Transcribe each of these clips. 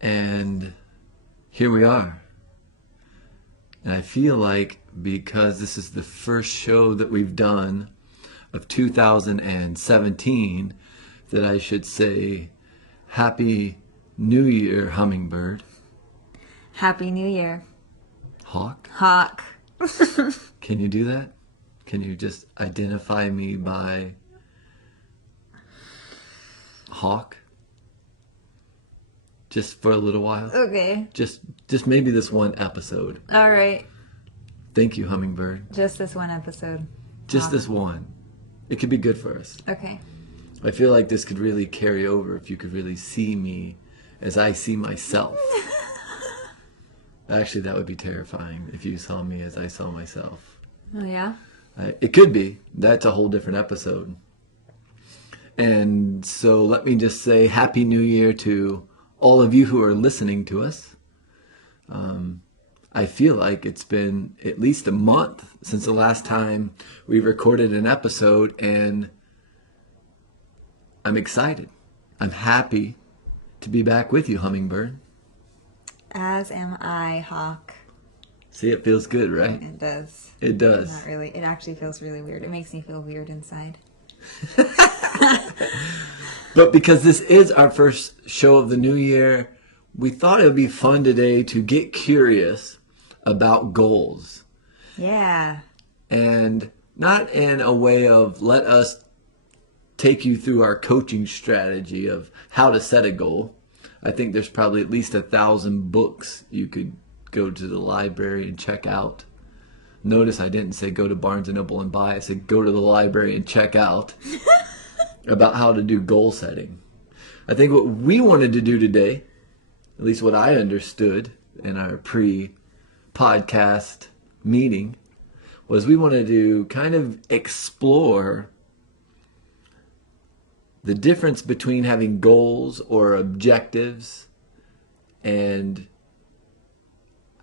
And here we are. And I feel like because this is the first show that we've done of 2017, that I should say Happy New Year, Hummingbird. Happy New Year. Hawk? Hawk. Can you do that? Can you just identify me by Hawk? Just for a little while? Okay. Just maybe this one episode. All right. Thank you, Hummingbird. Just this one episode. Just this one. It could be good for us. Okay. I feel like this could really carry over if you could really see me as I see myself. Actually, that would be terrifying if you saw me as I saw myself. Oh, yeah? It could be. That's a whole different episode. And so let me just say Happy New Year to all of you who are listening to us. I feel like it's been at least a month since the last time we recorded an episode, and I'm excited. I'm happy to be back with you, Hummingbird. As am I, Hawk. See, it feels good, right? It does. It does. Not really. It actually feels really weird. It makes me feel weird inside. But because this is our first show of the new year, we thought it would be fun today to get curious about goals. Yeah. And not in a way of let us take you through our coaching strategy of how to set a goal. I think there's probably at least 1,000 books you could go to the library and check out. Notice I didn't say go to Barnes & Noble and buy. I said go to the library and check out about how to do goal setting. I think what we wanted to do today, at least what I understood in our pre-podcast meeting, was we wanted to kind of explore the difference between having goals or objectives and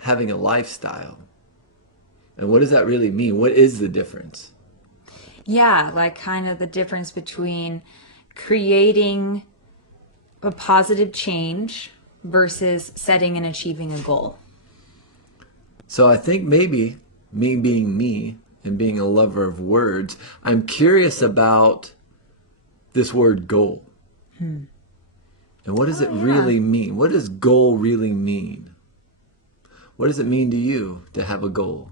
having a lifestyle. And what does that really mean? What is the difference? Yeah, like kind of the difference between creating a positive change versus setting and achieving a goal. So I think maybe me being me and being a lover of words, I'm curious about this word goal. And what does it really mean? What does goal really mean? What does it mean to you to have a goal?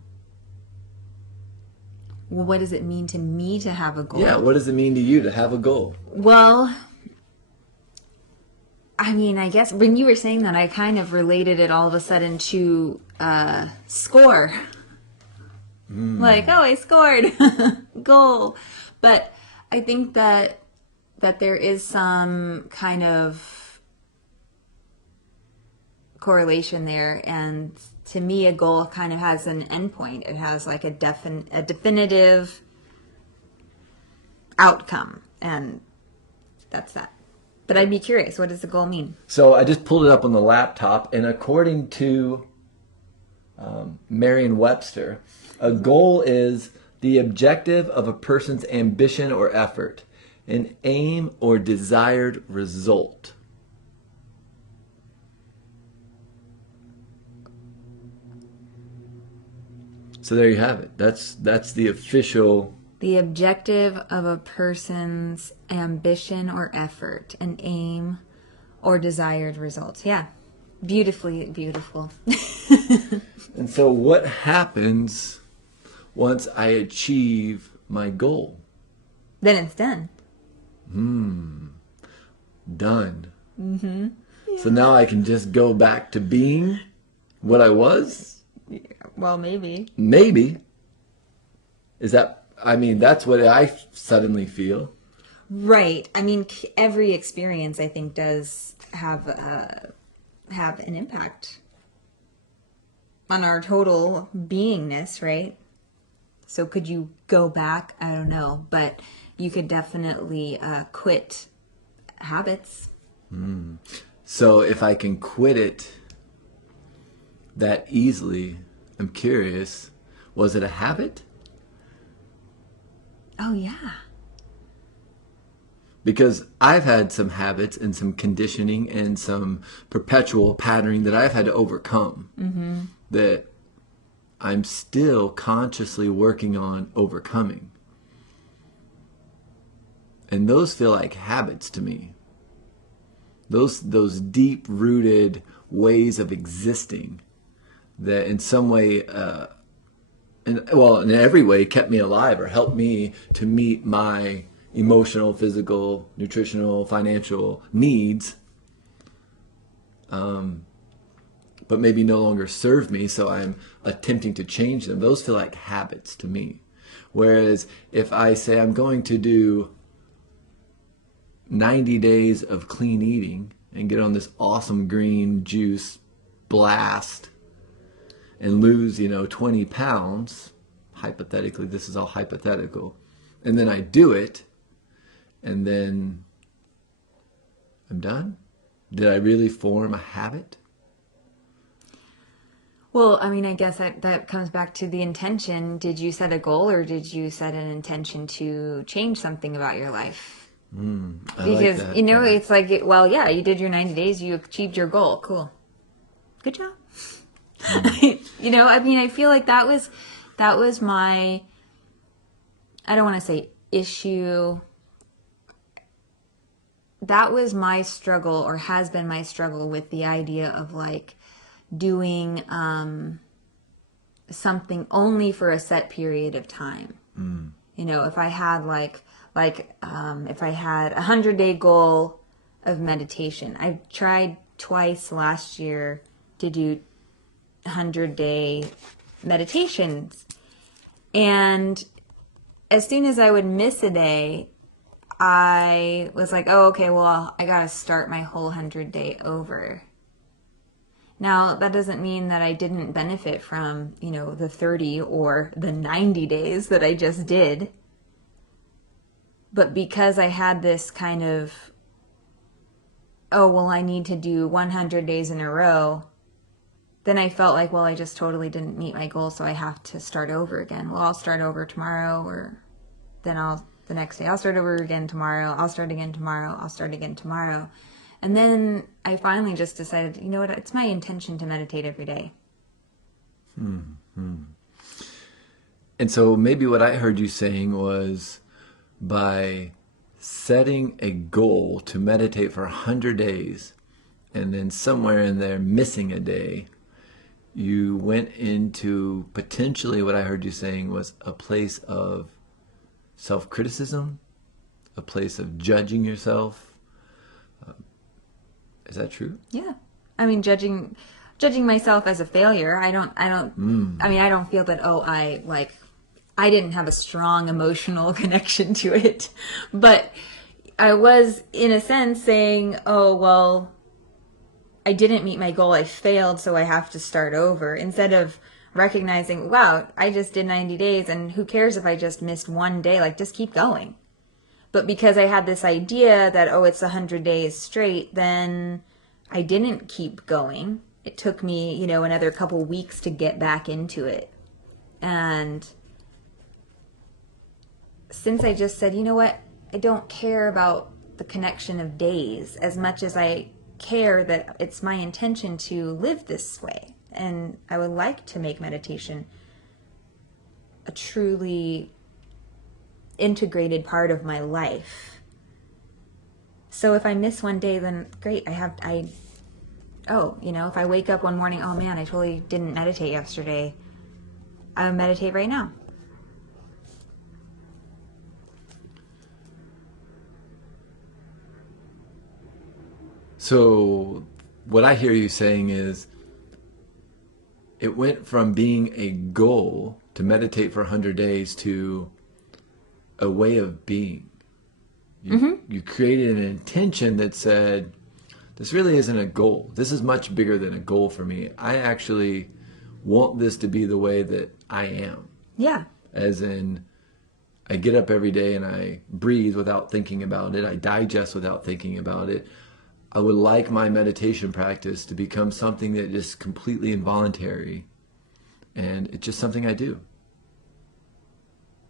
Well, what does it mean to me to have a goal? Yeah, what does it mean to you to have a goal? Well, I mean, I guess when you were saying that, I kind of related it all of a sudden to score. Like, oh, I scored. Goal. But I think that there is some kind of correlation there, and to me a goal kind of has an endpoint. It has like a definitive outcome, and that's that. But I'd be curious, what does the goal mean? So I just pulled it up on the laptop, and according to Merriam-Webster, a goal is the objective of a person's ambition or effort, an aim or desired result. So there you have it. That's the official. The objective of a person's ambition or effort, an aim or desired result. Yeah. Beautiful. And so what happens once I achieve my goal? Then it's done. Done. Yeah. So now I can just go back to being what I was? Well, maybe. Maybe. Is that, I mean, that's what I suddenly feel. Right. I mean, every experience, I think, does have an impact on our total beingness, right? So could you go back? I don't know. But you could definitely quit habits. So if I can quit it that easily, I'm curious, was it a habit? Oh, yeah. Because I've had some habits and some conditioning and some perpetual patterning that I've had to overcome, that I'm still consciously working on overcoming. And those feel like habits to me. Those deep-rooted ways of existing that in some way, in every way, kept me alive or helped me to meet my emotional, physical, nutritional, financial needs, but maybe no longer serve me, so I'm attempting to change them. Those feel like habits to me. Whereas if I say I'm going to do 90 days of clean eating and get on this awesome green juice blast and lose, 20 pounds, hypothetically, this is all hypothetical, and then I do it, and then I'm done? Did I really form a habit? Well, I mean, I guess that comes back to the intention. Did you set a goal, or did you set an intention to change something about your life? I Because, like that. it's like, yeah, you did your 90 days, you achieved your goal. Cool. Good job. I feel like that was my, I don't want to say issue. That was my struggle, or has been my struggle, with the idea of like doing something only for a set period of time. If I had if I had 100-day goal of meditation, I tried twice last year to do 100-day meditations, and as soon as I would miss a day, I was like, oh, okay, well, I gotta start my whole 100-day over. Now, that doesn't mean that I didn't benefit from, the 30 or the 90 days that I just did. But because I had this kind of, oh, well, I need to do 100 days in a row, then I felt like, well, I just totally didn't meet my goal, so I have to start over again. Well, I'll start over tomorrow, or then the next day, I'll start over again tomorrow, I'll start again tomorrow, I'll start again tomorrow. And then I finally just decided, you know what, it's my intention to meditate every day. And so maybe what I heard you saying was, by setting a goal to meditate for 100 days, and then somewhere in there missing a day, you went into potentially what I heard you saying was a place of self-criticism, a place of judging yourself. Is that true? Yeah. I mean, judging myself as a failure. I don't feel that, I didn't have a strong emotional connection to it. But I was, in a sense, saying, oh, well, I didn't meet my goal, I failed, so I have to start over. Instead of recognizing, wow, I just did 90 days, and who cares if I just missed one day? Like, just keep going. But because I had this idea that, oh, it's 100 days straight, then I didn't keep going. It took me, another couple weeks to get back into it. And since I just said, you know what, I don't care about the connection of days as much as I care that it's my intention to live this way. And I would like to make meditation a truly integrated part of my life. So if I miss one day, then great. If I wake up one morning, oh man, I totally didn't meditate yesterday, I would meditate right now. So what I hear you saying is, it went from being a goal to meditate for 100 days to a way of being. You created an intention that said, this really isn't a goal. This is much bigger than a goal for me. I actually want this to be the way that I am. Yeah. As in, I get up every day and I breathe without thinking about it. I digest without thinking about it. I would like my meditation practice to become something that is completely involuntary. And it's just something I do.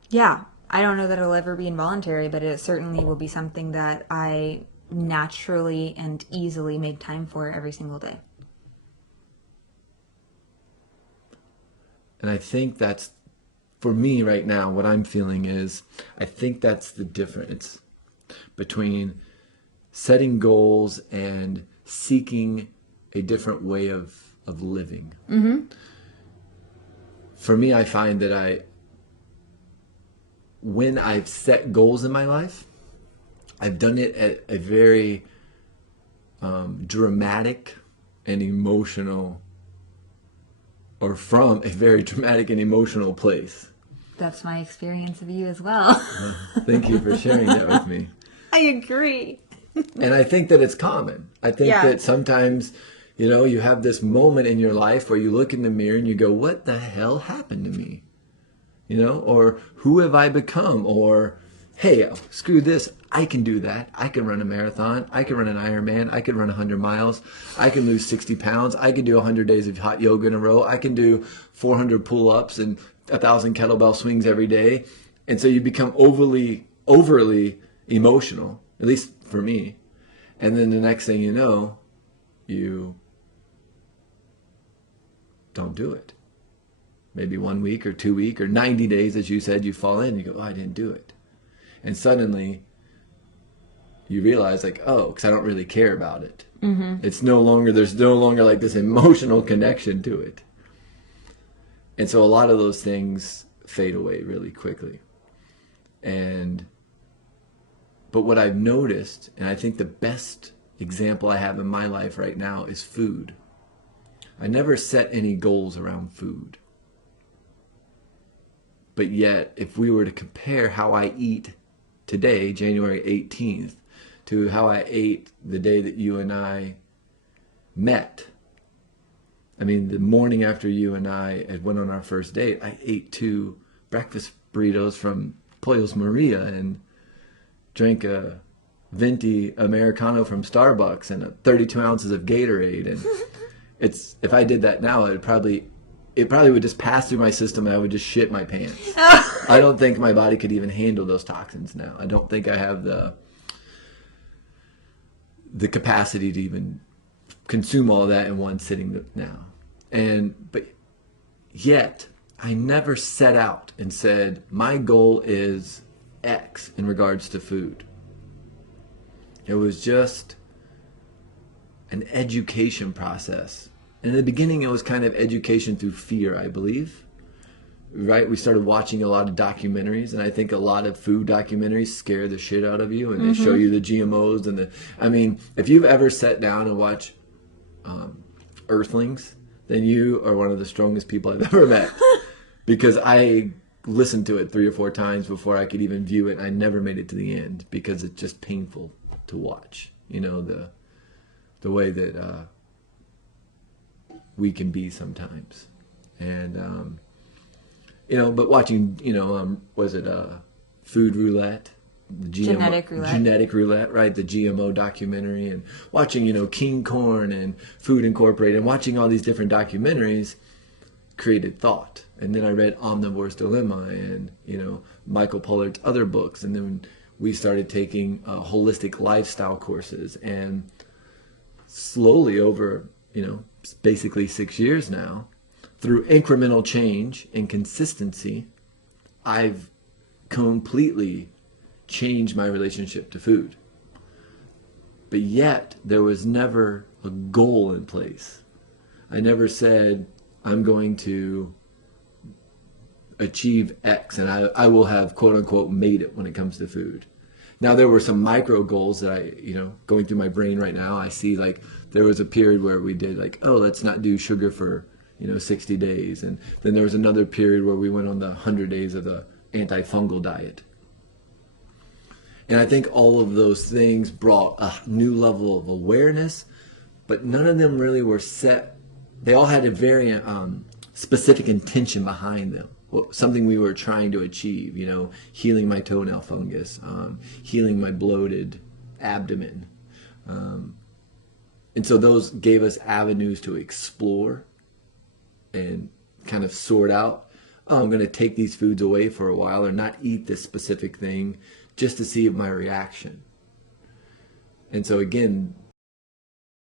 Yeah. I don't know that it'll ever be involuntary, but it certainly will be something that I naturally and easily make time for every single day. And I think that's, for me right now, what I'm feeling is, I think that's the difference between setting goals and seeking a different way of living. Mm-hmm. For me, I find that when I've set goals in my life, I've done it at a very dramatic and emotional, or from a very dramatic and emotional place. That's my experience of you as well. Thank you for sharing that with me. I agree. And I think that it's common. I think Yeah. that sometimes, you have this moment in your life where you look in the mirror and you go, what the hell happened to me? Or who have I become? Or, hey, screw this. I can do that. I can run a marathon. I can run an Ironman. I can run 100 miles. I can lose 60 pounds. I can do 100 days of hot yoga in a row. I can do 400 pull-ups and 1,000 kettlebell swings every day. And so you become overly emotional, at least for me. And then the next thing you know, you don't do it. Maybe 1 week or 2 weeks or 90 days, as you said, you fall in. You go, oh, I didn't do it. And suddenly you realize, like, oh, because I don't really care about it. Mm-hmm. There's no longer like this emotional connection to it. And so a lot of those things fade away really quickly. But what I've noticed, and I think the best example I have in my life right now, is food. I never set any goals around food. But yet, if we were to compare how I eat today, January 18th, to how I ate the day that you and I met. I mean, the morning after you and I had went on our first date, I ate 2 breakfast burritos from Pollos Maria and drank a venti Americano from Starbucks and 32 ounces of Gatorade. And if I did that now, it probably would just pass through my system and I would just shit my pants. I don't think my body could even handle those toxins now. I don't think I have the capacity to even consume all that in one sitting now. But yet, I never set out and said, my goal is X in regards to food. It was just an education process. In the beginning, it was kind of education through fear, I believe. Right? We started watching a lot of documentaries, and I think a lot of food documentaries scare the shit out of you, and they show you the GMOs if you've ever sat down and watched Earthlings, then you are one of the strongest people I've ever met. Because I listened to it 3 or 4 times before I could even view it. I never made it to the end because it's just painful to watch. The way that we can be sometimes. And but watching, was it Food Roulette? The Genetic Roulette, right? The GMO documentary, and watching, King Corn and Food Incorporated, and watching all these different documentaries created thought. And then I read Omnivore's Dilemma and, Michael Pollard's other books. And then we started taking holistic lifestyle courses. And slowly over, basically 6 years now, through incremental change and consistency, I've completely changed my relationship to food. But yet, there was never a goal in place. I never said, I'm going to achieve X and I will have, quote unquote, made it when it comes to food. Now, there were some micro goals that I, going through my brain right now, I see like there was a period where we did like, oh, let's not do sugar for 60 days. And then there was another period where we went on the 100 days of the antifungal diet. And I think all of those things brought a new level of awareness, but none of them really were set. They all had a very specific intention behind them. Something we were trying to achieve, healing my toenail fungus, healing my bloated abdomen. And so those gave us avenues to explore and kind of sort out. oh, I'm going to take these foods away for a while or not eat this specific thing just to see my reaction. And so again,